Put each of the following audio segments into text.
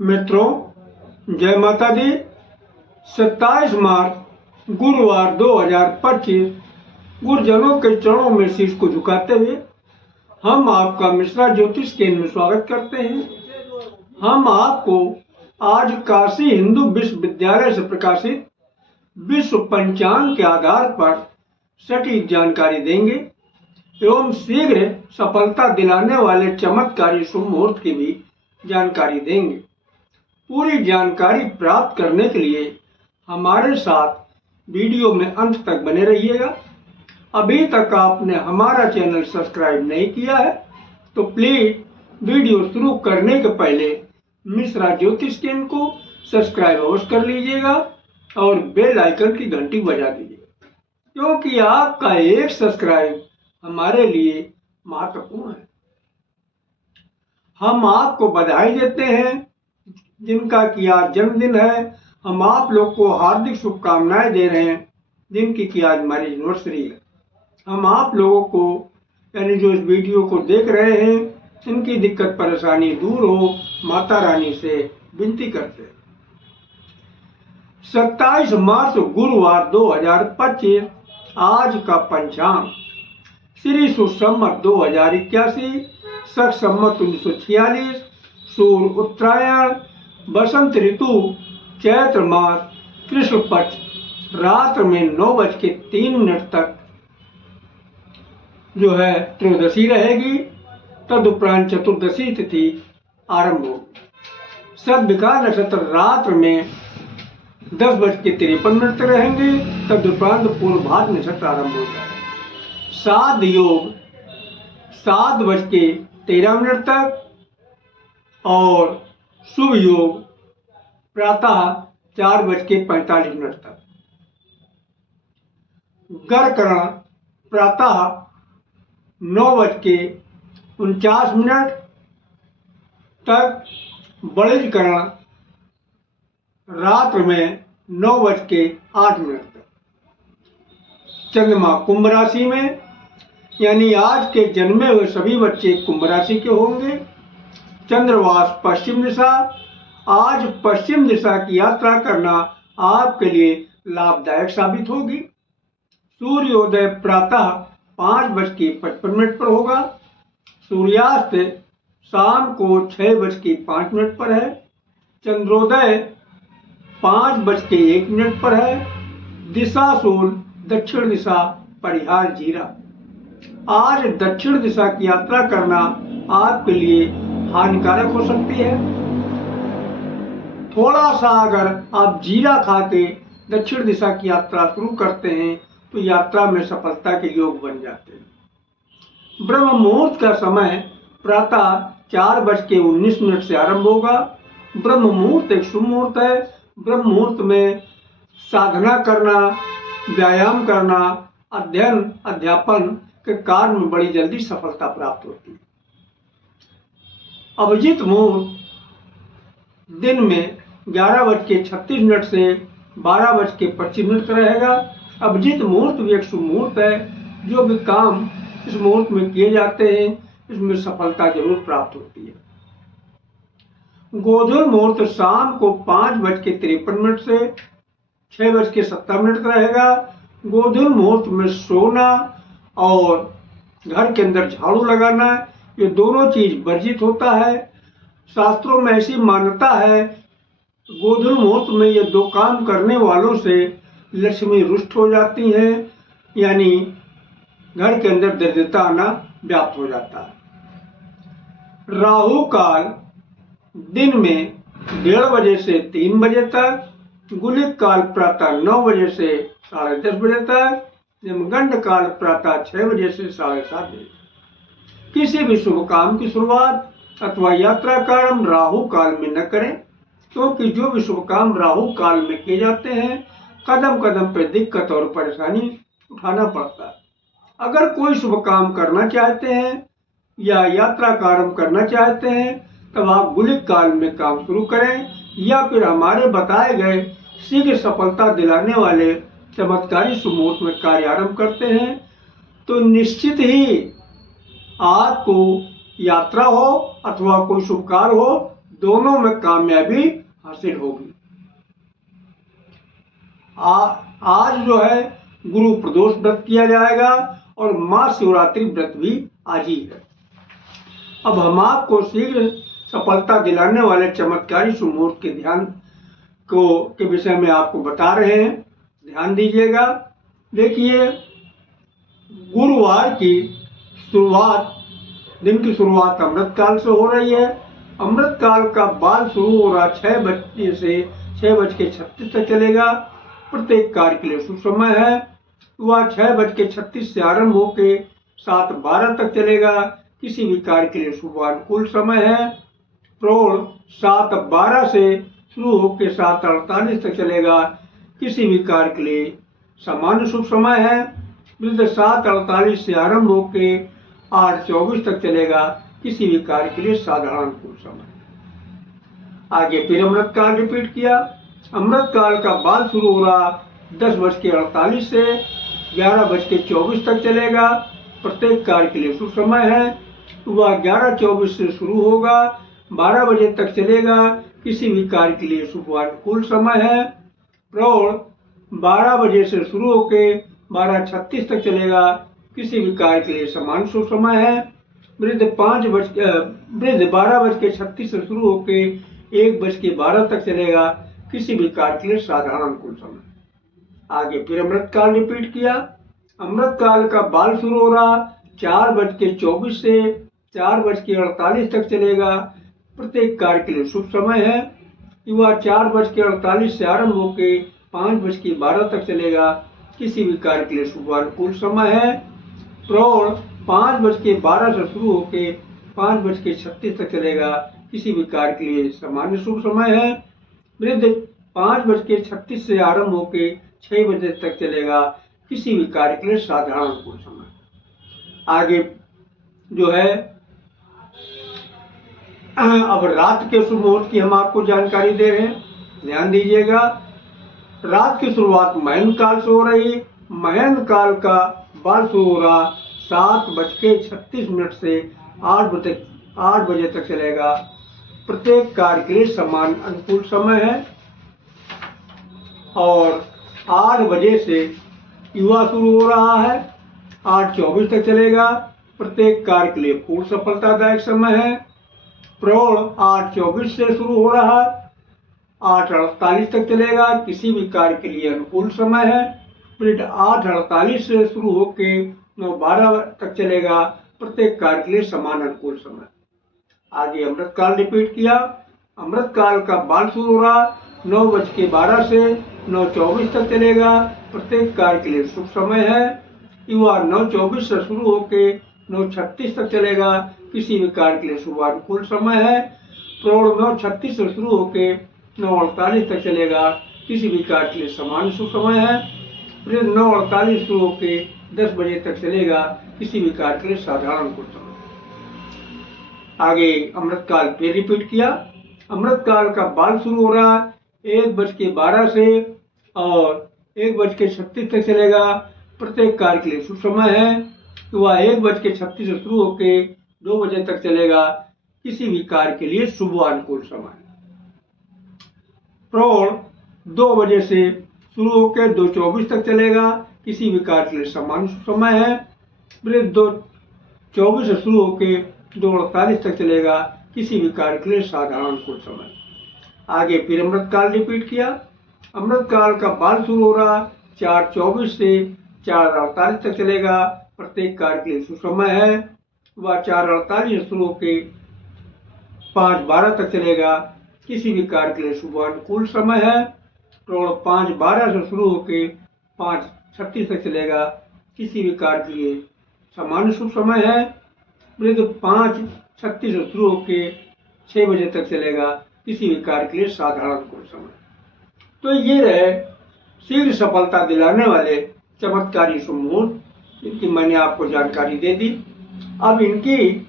मित्रों, जय माता दी। 27 मार्च गुरुवार 2025 गुरुजनों के चरणों में शीश को झुकाते हुए हम आपका मिश्रा ज्योतिष केंद्र में स्वागत करते हैं। हम आपको आज काशी हिंदू विश्वविद्यालय से प्रकाशित विश्व पंचांग के आधार पर सटीक जानकारी देंगे एवं शीघ्र सफलता दिलाने वाले चमत्कारी शुभ मुहूर्त की भी जानकारी देंगे। पूरी जानकारी प्राप्त करने के लिए हमारे साथ वीडियो में अंत तक बने रहिएगा। अभी तक आपने हमारा चैनल सब्सक्राइब नहीं किया है तो प्लीज वीडियो शुरू करने के पहले मिश्रा ज्योतिष केंद्र को सब्सक्राइब अवश्य कर लीजिएगा और बेल आइकन की घंटी बजा दीजिएगा, क्योंकि आपका एक सब्सक्राइब हमारे लिए महत्वपूर्ण है। हम आपको बधाई देते हैं जिनका कि आज जन्मदिन है। हम आप लोग को हार्दिक शुभकामनाएं दे रहे हैं जिनकी कि आज मैरिज एनिवर्सरी है। हम आप लोगों को यानी जो इस वीडियो को देख रहे हैं इनकी दिक्कत परेशानी दूर हो, माता रानी से विनती करते हैं। 27 मार्च गुरुवार 2025 आज का पंचांग श्री सुसंवत 2081, शक संवत 1946, सूर्य उत्तरायण, बसंत ऋतु, चैत्र मास, कृष्ण पक्ष, रात्र में 9:03 तक जो है त्रयोदशी रहेगी। तदुपरांत चतुर्दशी तिथि आरंभ होगी। सद्विकार नक्षत्र रात्र में 10:53 तक रहेंगे। तदुपरांत पूर्वभाद्र नक्षत्र आरंभ हो जाएगा। साध योग 7:13 तक और शुभ योग प्रातः 4:45 तक। गर्करण प्रातः 9:49 तक, बलिजकरण रात्र में 9:08 तक। चंद्रमा कुंभ राशि में, यानी आज के जन्मे हुए सभी बच्चे कुंभ राशि के होंगे। चंद्रवास पश्चिम दिशा। आज पश्चिम दिशा की यात्रा करना आपके लिए लाभदायक साबित होगी। सूर्योदय प्रातः 5:55 पर होगा। सूर्यास्त शाम को 6:05 पर है। चंद्रोदय 5:01 पर है। दिशा शूल दक्षिण दिशा, परिहार जीरा। आज दक्षिण दिशा की यात्रा करना आपके लिए हानिकारक हो सकती है। थोड़ा सा अगर आप जीरा खा के दक्षिण दिशा की यात्रा शुरू करते हैं तो यात्रा में सफलता के योग बन जाते हैं। ब्रह्म मुहूर्त का समय प्रातः 4:19 से आरंभ होगा। ब्रह्म मुहूर्त एक शुभ मुहूर्त है। ब्रह्म मुहूर्त में साधना करना, व्यायाम करना, अध्ययन अध्यापन के कार्य में बड़ी जल्दी सफलता प्राप्त होती है। अभिजीत मुहूर्त दिन में 11:36 से 12:25 रहेगा। अभिजीत मुहूर्त भी एक शुभ मुहूर्त है। जो भी काम इस मुहूर्त में किए जाते हैं इसमें सफलता जरूर प्राप्त होती है। गोधूल मुहूर्त शाम को 5:53 से 6:17 रहेगा। गोधूल मुहूर्त में सोना और घर के अंदर झाड़ू लगाना, ये दोनों चीज वर्जित होता है। शास्त्रों में ऐसी मान्यता है गोधूल मुहूर्त में ये दो काम करने वालों से लक्ष्मी रुष्ट हो जाती हैं, यानी घर के अंदर दरिद्रता आना व्याप्त हो जाता है। राहु काल दिन में 1:30 बजे से 3 बजे तक। गुलिक काल प्रातः 9 बजे से 10:30 तक। यमगंड काल प्रातः 6 बजे से 7:30 बजे। किसी भी शुभ काम की शुरुआत अथवा यात्रा का आरंभ राहु काल में न करें, क्योंकि जो भी शुभ काम राहु काल में किए जाते हैं कदम कदम पर दिक्कत और परेशानी उठाना पड़ता है। अगर कोई शुभ काम करना चाहते हैं या यात्रा का आरंभ करना चाहते हैं तब आप गुलिक काल में काम शुरू करें, या फिर हमारे बताए गए शीघ्र सफलता दिलाने वाले चमत्कारी शुभ मुहूर्त में कार्य आरंभ करते हैं तो निश्चित ही आपको यात्रा हो अथवा कोई शुभ कार्य हो दोनों में कामयाबी हासिल होगी। आज जो है गुरु प्रदोष व्रत किया जाएगा और महाशिवरात्रि व्रत भी आज ही है। अब हम आपको शीघ्र सफलता दिलाने वाले चमत्कारी शुभ मुहूर्त के ध्यान के विषय में आपको बता रहे हैं, ध्यान दीजिएगा। देखिए, गुरुवार की शुरुआत, दिन की शुरुआत अमृत काल से हो रही है। अमृत काल का बाल शुरू हो रहा 6 बजे से 6:36 तक चलेगा। प्रत्येक कार्य के लिए शुभ समय है। वह 6:36 से आरंभ होकर 7:12 तक चलेगा। किसी भी कार्य के लिए शुभ अनुकूल समय है। प्रौढ़ 7:12 से शुरू होकर 7:48 तक चलेगा। किसी भी कार्य के लिए सामान्य शुभ समय है। वृद्ध 7:48 से आरंभ होकर 8:24 तक चलेगा। किसी भी कार्य के लिए साधारण अनुकूल समय। आगे फिर अमृत काल रिपीट किया। अमृत काल का बाल शुरू हो रहा 10:48 से 11:24 तक चलेगा। प्रत्येक कार्य के लिए शुभ समय है। वह 11:24 से शुरू होगा, 12 बजे तक चलेगा। किसी भी कार्य के लिए शुभ अनुकूल समय है। प्रौढ़ 12 बजे से शुरू होकर 12:36 तक चलेगा। किसी भी कार्य के लिए समान शुभ समय है। वृद्ध 12:36 से शुरू होकर 1:12 तक चलेगा। किसी भी कार्य के लिए साधारण अनुकूल समय। आगे फिर अमृत काल रिपीट किया। अमृत काल का बाल शुरू हो रहा 4:24 से 4:48 तक चलेगा। प्रत्येक कार्य के लिए शुभ समय है। युवा 4:48 से आरंभ होकर 5:12 तक चलेगा। किसी भी कार्य के लिए शुभ अनुकूल समय है। प्रौढ़ 5:12 से शुरू होकर 5:36 तक चलेगा। किसी भी कार्य के लिए सामान्य शुभ समय है। वृद्ध 5:36 से आरंभ होकर 6 बजे तक चलेगा। किसी भी कार्य के लिए साधारण अनुकूल समय। आगे जो है अब रात के शुभ मुहूर्त की हम आपको जानकारी दे रहे हैं, ध्यान दीजिएगा। रात की शुरुआत महन काल से हो रही। महन काल का बाल शुरू हो रहा 7:36 से 8 बजे तक चलेगा। प्रत्येक कार्य के लिए समान अनुकूल समय है। और 8 बजे से युवा शुरू हो रहा है, 8:24 तक चलेगा। प्रत्येक कार्य के लिए पूर्ण सफलतादायक समय है। प्रौढ़ 8:24 से शुरू हो रहा 8:48 तक चलेगा। किसी भी कार्य के लिए अनुकूल समय है। वृद्ध 8:48 से शुरू होकर 9:12 तक चलेगा। प्रत्येक कार्य के लिए समान अनुकूल समय। आगे अमृत काल रिपीट किया। अमृत काल का बाल शुरू हो रहा 9:12 से 9:24 तक चलेगा। प्रत्येक कार्य के लिए शुभ समय है। युवा 9:24 से शुरू होकर 9:36 तक चलेगा। किसी भी कार्य के लिए शुभ अनुकूल समय है। प्रौढ़ 9:36 से शुरू होकर 9:48 तक चलेगा। किसी भी कार्य के लिए समान शुभ समय है। वृद्ध 9:48 शुरू होकर 10 बजे तक चलेगा। किसी भी कार्य के लिए साधारण अनुकूल समय। आगे अमृत काल फिर रिपीट किया। अमृत काल का बाल शुरू हो रहा 1:12 से और 1:36 तक चलेगा। प्रत्येक कार्य के लिए शुभ समय है। वह 1:36 से शुरू होकर 2 बजे तक चलेगा। किसी भी कार्य के लिए शुभ अनुकूल समय। प्रौढ़ 2 बजे से शुरू होकर 2:24 तक चलेगा। किसी भी कार्य के लिए समान समय है। वृद्ध 2:24 से शुरू होकर 2:48 तक चलेगा। किसी भी कार्य के लिए साधारण अनुकूल समय। आगे फिर अमृत काल रिपीट किया। अमृत काल का बाल शुरू हो रहा 4:24 से 4:48 तक चलेगा। प्रत्येक कार्य के लिए शुभ समय है। वह 4:48 से शुरू होकर 5:12 तक चलेगा। किसी भी कार्य के लिए शुभ अनुकूल समय है। प्रौढ़ 5:12 से शुरू होकर 5:36 तक चलेगा। किसी भी कार्य के लिए सामान्य शुभ समय है। वृद्ध 5:36 से शुरू होकर 6 बजे तक चलेगा। किसी भी कार्य के लिए साधारण अनुकूल समय। तो ये रहे शीघ्र सफलता दिलाने वाले चमत्कारी शुभ मुहूर्त, इनकी मैंने आपको जानकारी दे दी। अब इनकी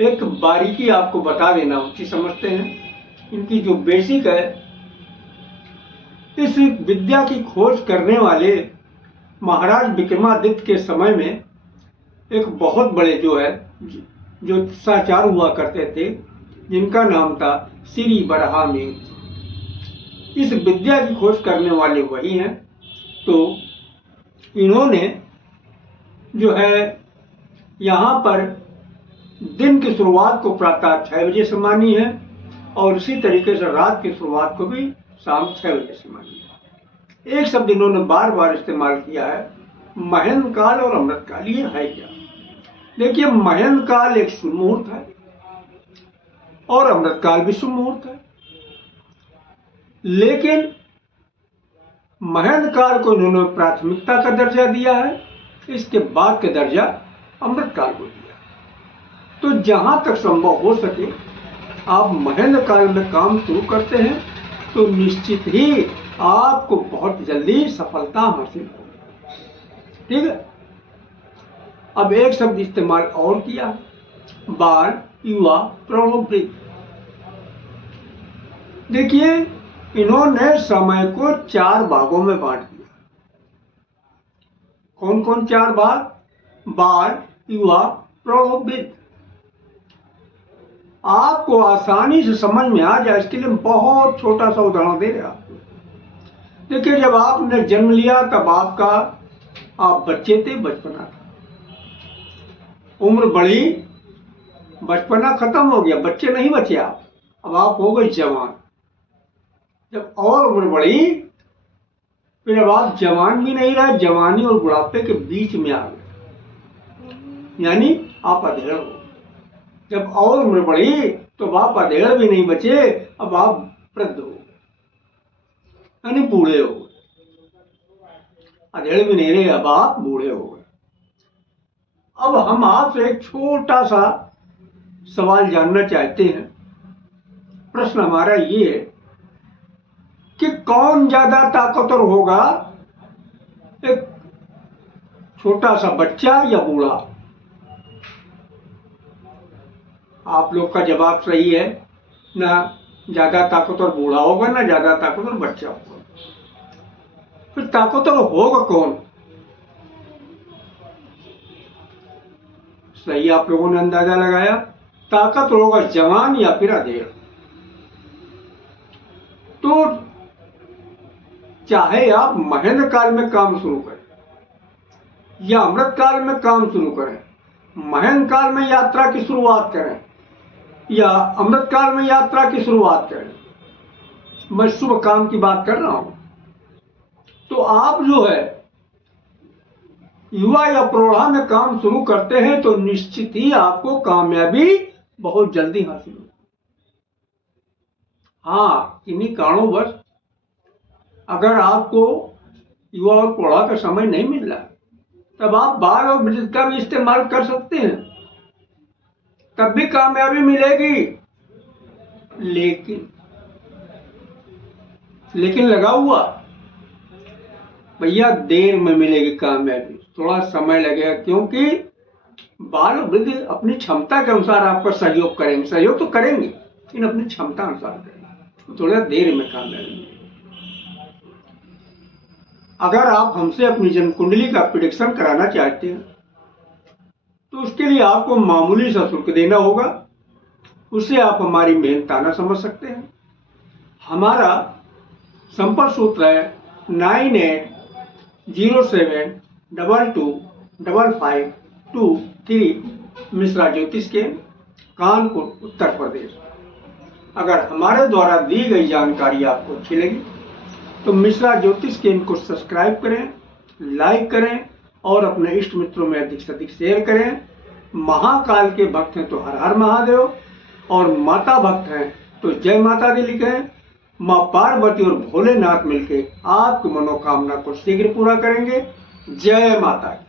एक बारीकी आपको बता देना उचित समझते हैं। इनकी जो बेसिक है, इस विद्या की खोज करने वाले महाराज विक्रमादित्य के समय में एक बहुत बड़े जो है ज्योतिषाचार्य हुआ करते थे, जिनका नाम था श्री बरहामीन। इस विद्या की खोज करने वाले वही हैं। तो इन्होंने जो है यहाँ पर दिन की शुरुआत को प्रातः 6 बजे से मानी है और इसी तरीके से रात की शुरुआत को भी शाम 6 बजे से मानी है। एक शब्द इन्होंने बार बार इस्तेमाल किया है, महेंद्र काल और अमृत काल। ये है क्या? देखिए, महेंद्र काल एक शुभ मुहूर्त है और अमृत काल भी शुभ मुहूर्त है, लेकिन महेंद्र काल को इन्होंने प्राथमिकता का दर्जा दिया है, इसके बाद का दर्जा अमृत काल को दिया। तो जहां तक संभव हो सके आप महेंद्र काल में काम शुरू करते हैं तो निश्चित ही आपको बहुत जल्दी सफलता हासिल होगी। ठीक है। अब एक शब्द इस्तेमाल और किया, बाल, युवा, प्रौढ़। देखिए, इन्होंने समय को 4 भागों में बांट दिया। कौन कौन 4 भाग? बाल, युवा, प्रौढ़। आपको आसानी से समझ में आ जाए इसके लिए बहुत छोटा सा उदाहरण दे रहे आपको। देखिए, जब आपने जन्म लिया तब आप बच्चे थे, बचपना था। उम्र बढ़ी, बचपना खत्म हो गया, बच्चे नहीं बचे आप, अब आप हो गए जवान। जब और उम्र बढ़ी फिर अब आप जवान भी नहीं रहे, जवानी और बुढ़ापे के बीच में आ गए, यानी आप अधेड़ हो। जब और उम्र बढ़ी तो आप अधेड़ भी नहीं बचे, अब आप वृद्ध हो, यानी बूढ़े हो। अधेड़ भी नहीं रहे, अब आप बूढ़े हो गए। अब हम आपसे एक छोटा सा सवाल जानना चाहते हैं। प्रश्न हमारा ये है कि कौन ज्यादा ताकतवर होगा, एक छोटा सा बच्चा या बूढ़ा? आप लोग का जवाब सही है, ना ज्यादा ताकतवर बूढ़ा होगा ना ज्यादा ताकतवर बच्चा होगा। फिर ताकतवर होगा कौन? सही आप लोगों ने अंदाजा लगाया, ताकतवर होगा जवान या फिर अधेड़। तो चाहे आप महेंद्र काल में काम शुरू करें या अमृत काल में काम शुरू करें, महेंद्र काल में यात्रा की शुरुआत करें या अमृत काल में यात्रा की शुरुआत करें, मैं शुभ काम की बात कर रहा हूं। तो आप जो है युवा या प्रौढ़ा में काम शुरू करते हैं तो निश्चित ही आपको कामयाबी बहुत जल्दी हासिल होगी। हाँ, इन्हीं कारणोंवश अगर आपको युवा और प्रौढ़ा का समय नहीं मिल रहा तब आप बाल और वृद्ध का भी इस्तेमाल कर सकते हैं, तब भी कामयाबी मिलेगी। लेकिन लगा हुआ भैया, देर में मिलेगी कामयाबी, थोड़ा समय लगेगा, क्योंकि बाल और वृद्ध अपनी क्षमता के अनुसार आपका सहयोग करेंगे। सहयोग तो करेंगे लेकिन अपनी क्षमता अनुसार करेंगे, तो थोड़ा देर में कामयाबी मिलेगी। अगर आप हमसे अपनी जन्म कुंडली का प्रेडिक्शन कराना चाहते हैं तो उसके लिए आपको मामूली सा शुल्क देना होगा, उससे आप हमारी मेहनताना समझ सकते हैं। हमारा संपर्क सूत्र है 9807225523, मिश्रा ज्योतिष के, कानपुर, उत्तर प्रदेश। अगर हमारे द्वारा दी गई जानकारी आपको अच्छी लगी तो मिश्रा ज्योतिष के इनको सब्सक्राइब करें, लाइक करें और अपने इष्ट मित्रों में अधिक से अधिक शेयर करें। महाकाल के भक्त हैं तो हर हर महादेव, और माता भक्त हैं तो जय माता दी लिखें। माँ पार्वती और भोलेनाथ मिलकर आपकी मनोकामना को शीघ्र पूरा करेंगे। जय माता दी।